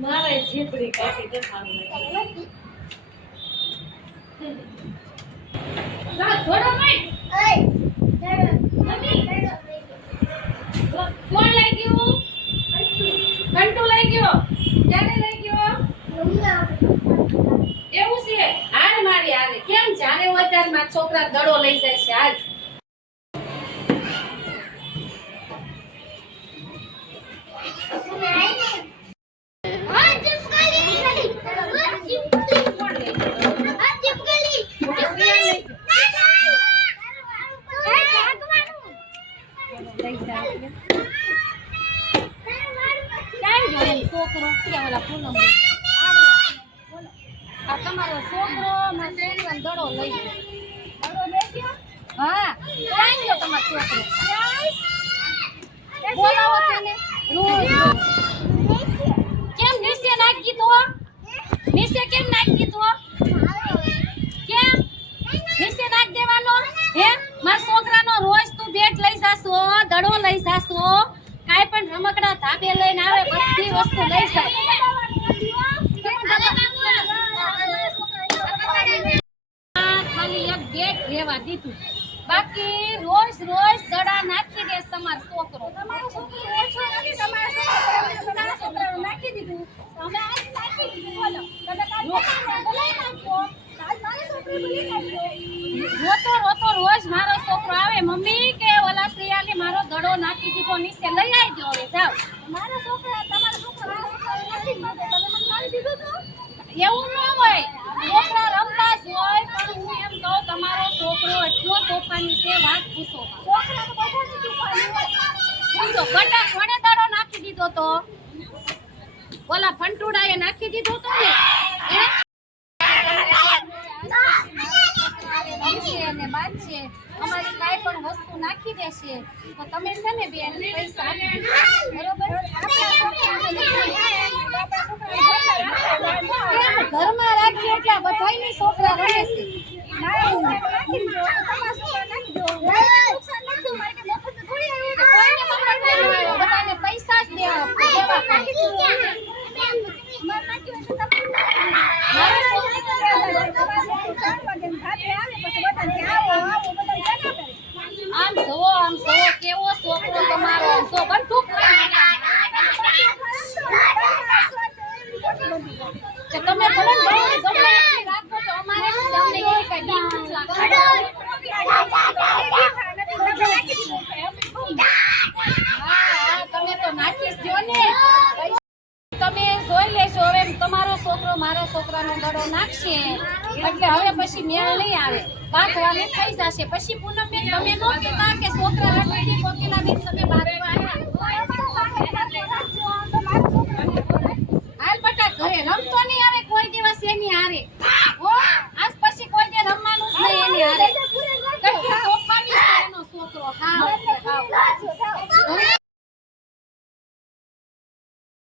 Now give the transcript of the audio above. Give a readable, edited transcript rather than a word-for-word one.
મારે ઝીપડી કાઢી દે સામે જા થોડો મત ઓય મમ્મી કોણ લઈ ગયું કંટુ લઈ ગયો ક્યારે લઈ ગયો એવું છે હાલ મારી હાલે કેમ જાને વધારમાં છોકરા દડો લઈ જાય છે હાલ તમારો છોકરો દડો લઈ ગયો હા ક્યાં ગયો તમારો છોકરો બોલાવો તેને કેમ નીચે નાખી દીધો નીચે કેમ નાખી દીધો કેમ નીચે નાખી દેવાનો હે મારા છોકરાનો રોજ તું બેટ લઈ જાશો દડો લઈ જાશો કાઈ પણ રમકડા ધાબે લઈને આવે બધી વસ્તુ લઈ જાય ખાલી એક બેટ લેવા દીધું બાકી રોજ રોજ દડા નાખી દે તમારો છોકરો નાખી દીધું અમે આજ નાખી દીધું બોલો રોતો રોતો રોજ મારો છોકરો આવે મમ્મી કે ઓલા શ્રેયાને મારો દડો નાખી દીધો નીચે લઈ આવજો હવે જાવ મારો છોકરો તમારો છોકરો નાખી દીધો તમે મને મારી દીધું તો એવું ન હોય છોકરા રમતા જ હોય પણ હું એમ કહું તમારો છોકરો એટલો તોફાની છે વાત પૂછો છોકરા તો બધાની તોફાની પૂછો બટા કોણે દડો નાખી દીધો તો ઓલા ફંટુડાએ નાખી દીધો તો ને હે અને બાદ છે અમારી કાઈ પણ વસ્તુ નાખી દેશે તો તમે છે ને બેન પૈસા બરોબર ઘરમાં રાખી એટલે બધાયની છોકરા રહે છે બધાને પૈસા જ દેવા આમ જોવો કેવો છોકરો તમારો જો બંદૂક તમે ભલે ગમે રાખો તો અમારે તમને એ કઈ બીક લાગે હા તમે તો નાખી દો ને તમે જોઈ લેશો હવે તમારો છોકરો મારા છોકરાનો દડો નાખશે એટલે હવે પછી મેળ નહીં આવે બાંધવાની થઈ જશે પછી પૂનમ બેન તમે નો કહેતા કે છોકરા રાખી કોકીલા બેન તમે